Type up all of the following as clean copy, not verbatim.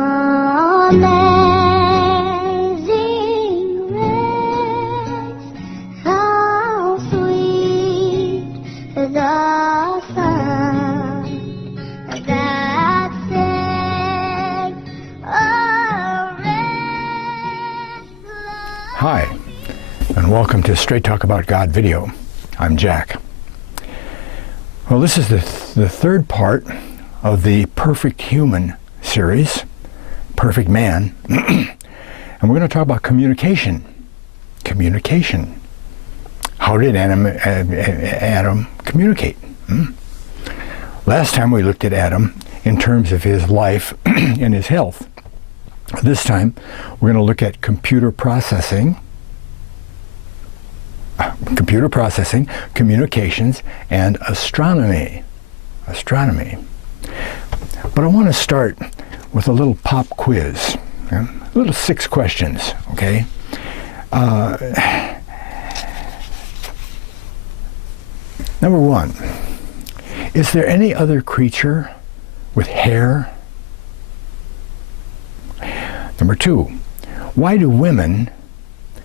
Amazing grace, how sweet the sound that saved a wretch like Hi, and welcome to Straight Talk About God video. I'm Jack. Well, this is the third part of the Perfect Human series, Perfect Man, and we're going to talk about communication. Communication. How did Adam communicate? Last time we looked at Adam in terms of his life and his health. This time we're going to look at computer processing, communications, and astronomy. But I want to start with a little pop quiz, a little 6 questions, okay? Number 1, is there any other creature with hair? Number 2, why do women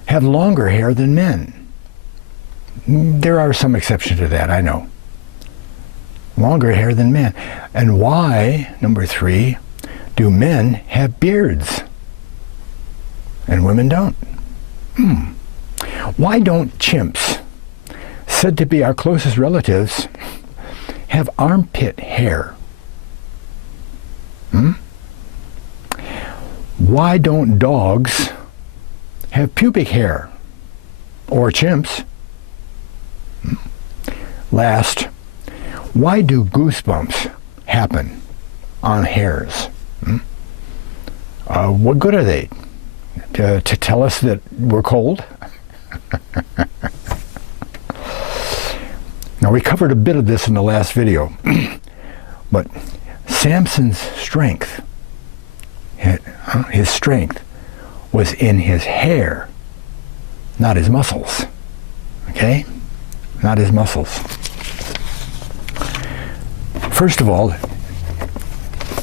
have longer hair than men? There are some exceptions to that, I know. Longer hair than men. And why, number 3, do men have beards and women don't? Why don't chimps, said to be our closest relatives, have armpit hair? Why don't dogs have pubic hair? Or chimps? Last, why do goosebumps happen on hairs? What good are they? To tell us that we're cold? Now, we covered a bit of this in the last video, but Samson's strength, his strength was in his hair, not his muscles. Okay? Not his muscles. First of all,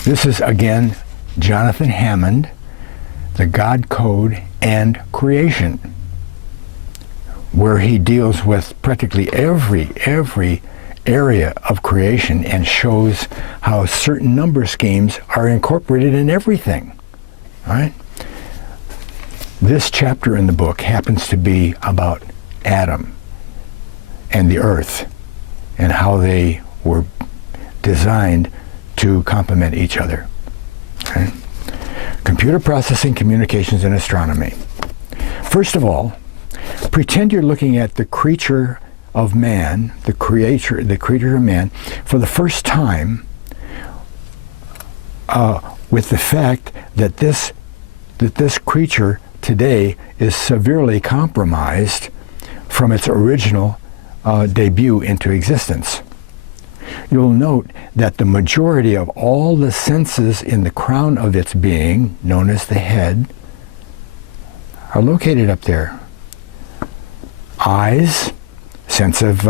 this is again Jonathan Hammond, The God Code and Creation, where he deals with practically every area of creation and shows how certain number schemes are incorporated in everything. All right? This chapter in the book happens to be about Adam and the earth and how they were designed to complement each other. Okay? Computer processing, communications, and astronomy. First of all, pretend you're looking at the creature of man, the creature of man, for the first time, with the fact that this creature today is severely compromised from its original debut into existence. You'll note that the majority of all the senses in the crown of its being, known as the head, are located up there. Eyes, sense of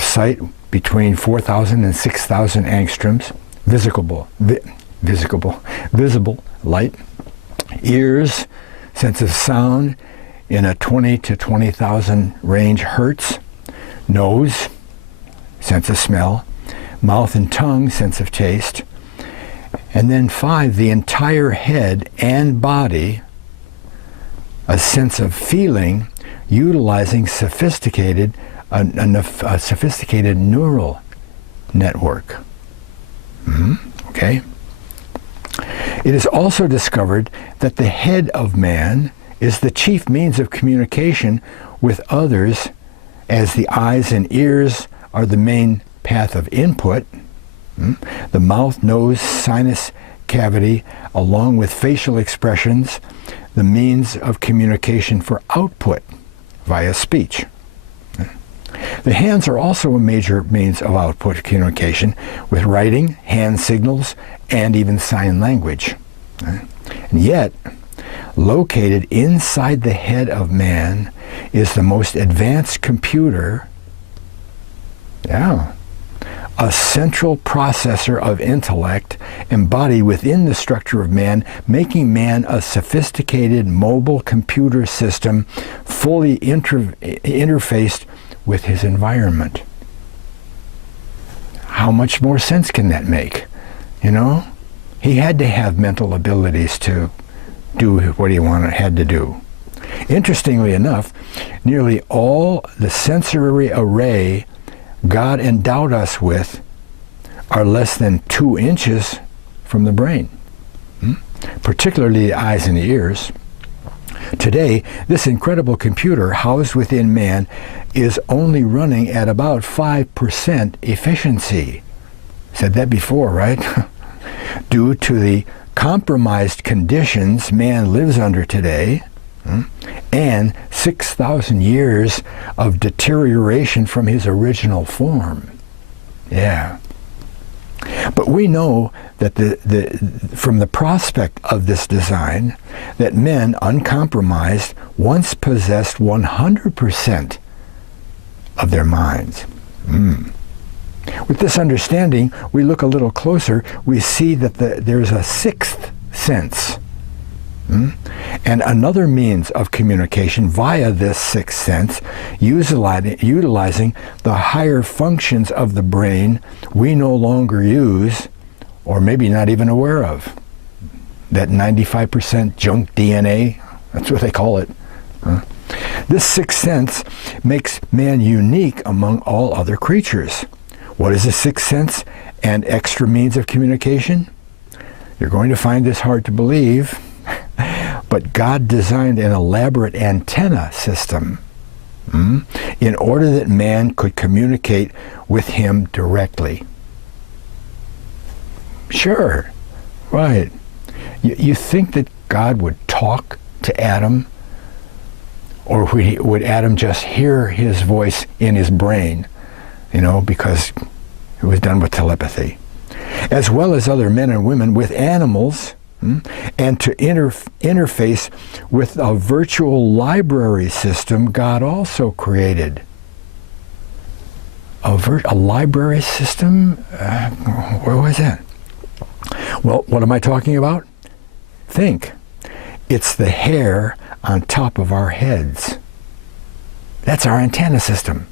sight between 4,000 and 6,000 angstroms, visible light. Ears, sense of sound in a 20 to 20,000 range hertz. Nose, sense of smell. Mouth and tongue, sense of taste. And then 5, the entire head and body, a sense of feeling, utilizing a sophisticated neural network. Okay? It is also discovered that the head of man is the chief means of communication with others, as the eyes and ears are the main path of input. The mouth, nose, sinus cavity, along with facial expressions, the means of communication for output via speech. The hands are also a major means of output communication with writing, hand signals, and even sign language. And yet, located inside the head of man is the most advanced computer a central processor of intellect embodied within the structure of man, making man a sophisticated mobile computer system fully interfaced with his environment. How much more sense can that make? You know? He had to have mental abilities to do what he had to do. Interestingly enough, nearly all the sensory array God endowed us with are less than 2 inches from the brain, particularly the eyes and the ears. Today, this incredible computer housed within man is only running at about 5% efficiency. Said that before, right? Due to the compromised conditions man lives under today, and 6,000 years of deterioration from his original form. Yeah. But we know that from the prospect of this design, that men, uncompromised, once possessed 100% of their minds. With this understanding, we look a little closer, we see that there's a sixth sense. And another means of communication via this sixth sense, utilizing the higher functions of the brain we no longer use, or maybe not even aware of. That 95% junk DNA, that's what they call it. This sixth sense makes man unique among all other creatures. What is a sixth sense and extra means of communication? You're going to find this hard to believe, but God designed an elaborate antenna system in order that man could communicate with him directly. Sure, right. You think that God would talk to Adam, or would Adam just hear his voice in his brain, because it was done with telepathy, as well as other men and women with animals, and to interface with a virtual library system God also created. A library system? Where was that? Well, what am I talking about? Think. It's the hair on top of our heads. That's our antenna system,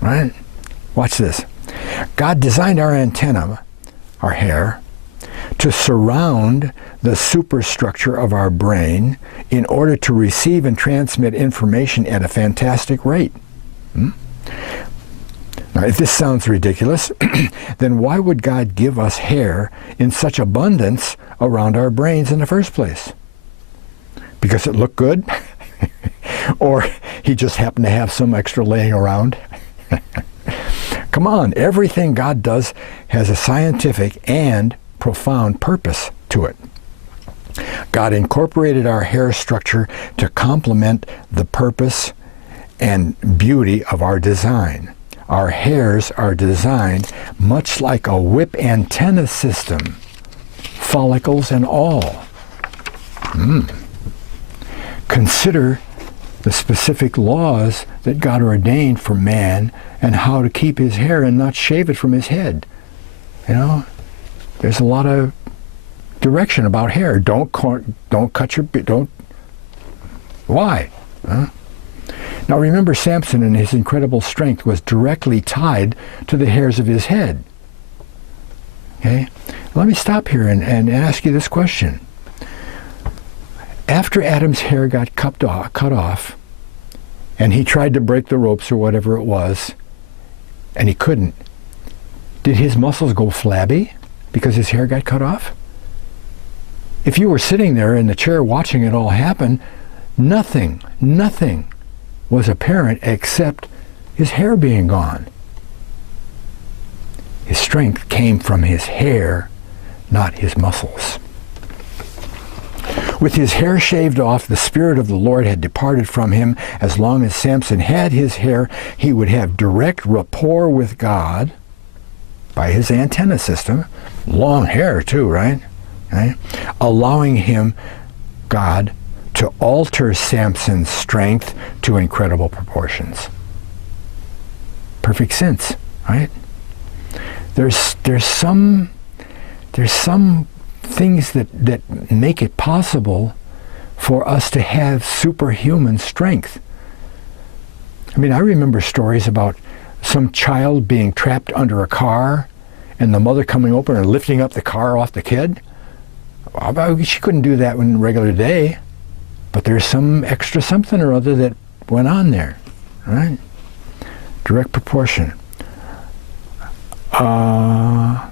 right? Watch this. God designed our antenna, our hair, to surround the superstructure of our brain in order to receive and transmit information at a fantastic rate. Now, if this sounds ridiculous, then why would God give us hair in such abundance around our brains in the first place? Because it looked good? Or he just happened to have some extra laying around? Come on, everything God does has a scientific and profound purpose to it. God incorporated our hair structure to complement the purpose and beauty of our design. Our hairs are designed much like a whip antenna system, follicles and all. Consider the specific laws that God ordained for man and how to keep his hair and not shave it from his head. There's a lot of direction about hair. Don't cut your beard. Why? Now remember, Samson and his incredible strength was directly tied to the hairs of his head. Okay? Let me stop here and ask you this question. After Adam's hair got cut off, and he tried to break the ropes or whatever it was, and he couldn't, did his muscles go flabby because his hair got cut off? If you were sitting there in the chair watching it all happen, nothing was apparent except his hair being gone. His strength came from his hair, not his muscles. With his hair shaved off, the Spirit of the Lord had departed from him. As long as Samson had his hair, he would have direct rapport with God by his antenna system. Long hair too, right? Allowing him, God, to alter Samson's strength to incredible proportions. Perfect sense, right? there's some things that make it possible for us to have superhuman strength. I mean, I remember stories about some child being trapped under a car and the mother coming over and lifting up the car off the kid. She couldn't do that in a regular day, but there's some extra something or other that went on there, right? Direct proportion. Now,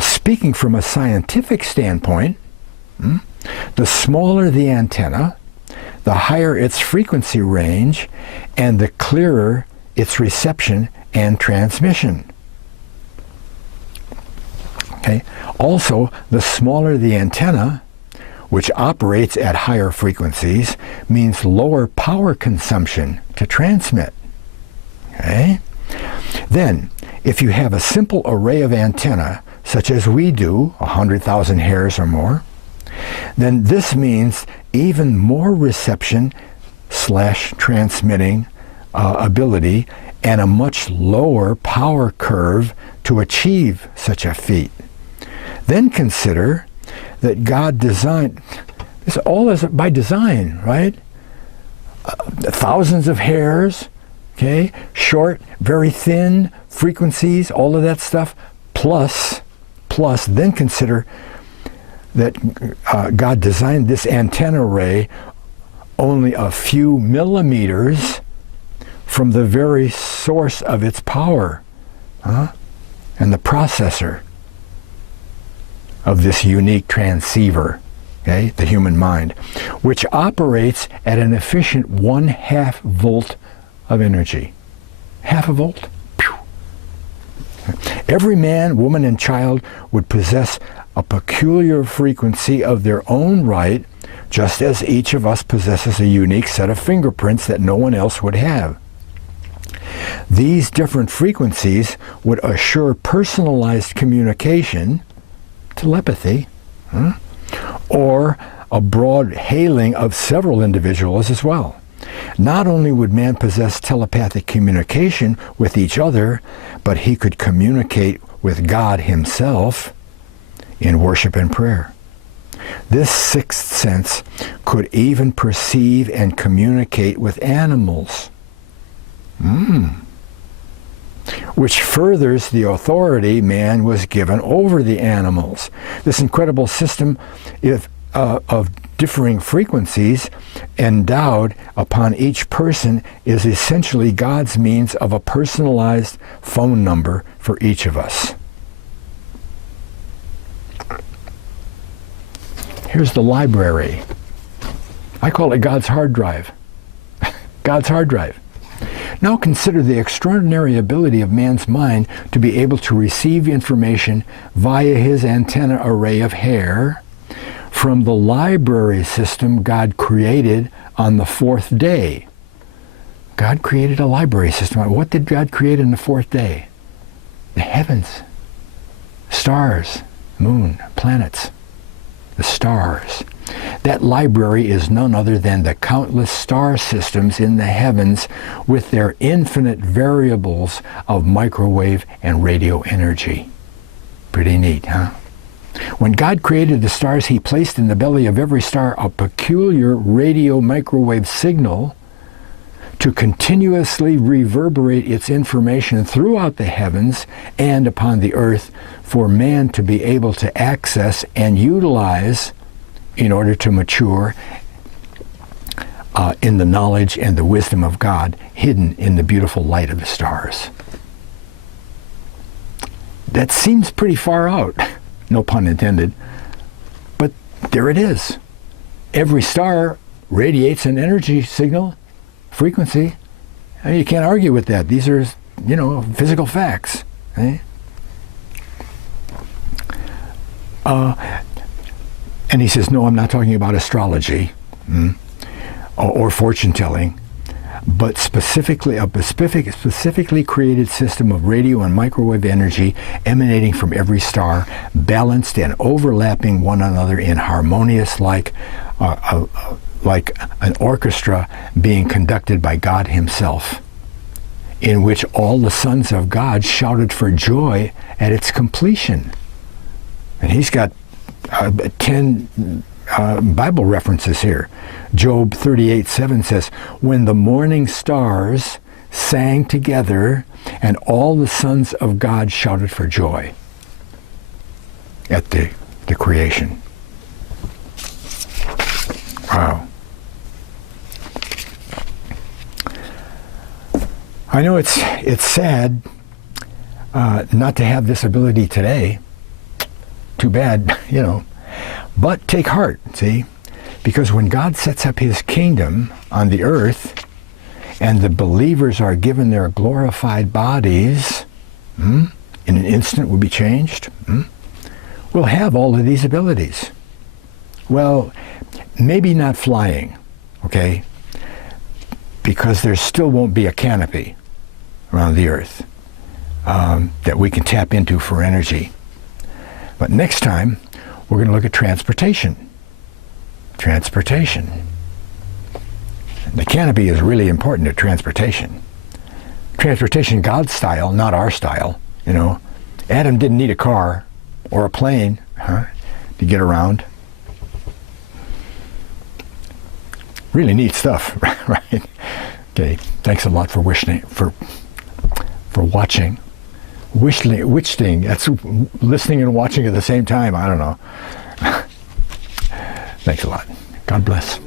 speaking from a scientific standpoint, the smaller the antenna, the higher its frequency range, and the clearer its reception and transmission. Okay. Also, the smaller the antenna, which operates at higher frequencies, means lower power consumption to transmit. Okay? Then, if you have a simple array of antenna, such as we do, 100,000 hairs or more, then this means even more reception / transmitting ability and a much lower power curve to achieve such a feat. Then consider that God designed, this all is by design, right? Thousands of hairs, okay, short, very thin frequencies, all of that stuff, plus, then consider that God designed this antenna array only a few millimeters from the very source of its power, and the processor of this unique transceiver, okay, the human mind, which operates at an efficient 1/2 volt of energy. 1/2 volt? Pew. Every man, woman, and child would possess a peculiar frequency of their own right, just as each of us possesses a unique set of fingerprints that no one else would have. These different frequencies would assure personalized communication, telepathy, or a broad hailing of several individuals as well. Not only would man possess telepathic communication with each other, but he could communicate with God himself in worship and prayer. This sixth sense could even perceive and communicate with animals, which furthers the authority man was given over the animals. This incredible system of differing frequencies endowed upon each person is essentially God's means of a personalized phone number for each of us. Here's the library. I call it God's hard drive. God's hard drive. Now consider the extraordinary ability of man's mind to be able to receive information via his antenna array of hair from the library system God created on the fourth day. God created a library system. What did God create in the fourth day? The heavens, stars, moon, planets, the stars. That library is none other than the countless star systems in the heavens with their infinite variables of microwave and radio energy. Pretty neat, huh? When God created the stars, he placed in the belly of every star a peculiar radio microwave signal to continuously reverberate its information throughout the heavens and upon the earth for man to be able to access and utilize in order to mature in the knowledge and the wisdom of God hidden in the beautiful light of the stars. That seems pretty far out, no pun intended, but there it is. Every star radiates an energy signal, frequency. And you can't argue with that. These are, physical facts. Eh? And he says, no, I'm not talking about astrology or fortune telling, but specifically a specifically created system of radio and microwave energy emanating from every star, balanced and overlapping one another in harmonious like an orchestra being conducted by God himself. in which all the sons of God shouted for joy at its completion. And he's got 10 Bible references here. Job 38:7 says, when the morning stars sang together and all the sons of God shouted for joy at the creation. Wow. I know it's sad not to have this ability today. Too bad, you know. But take heart, see? Because when God sets up his kingdom on the earth and the believers are given their glorified bodies, in an instant will be changed, we'll have all of these abilities. Well, maybe not flying, okay? Because there still won't be a canopy around the earth that we can tap into for energy. But next time, we're going to look at transportation. Transportation. The canopy is really important to transportation. Transportation God's style, not our style, you know. Adam didn't need a car or a plane to get around. Really neat stuff, right? Okay, thanks a lot for wishing, for watching. Wishing, that's listening and watching at the same time. I don't know. Thanks a lot. God bless.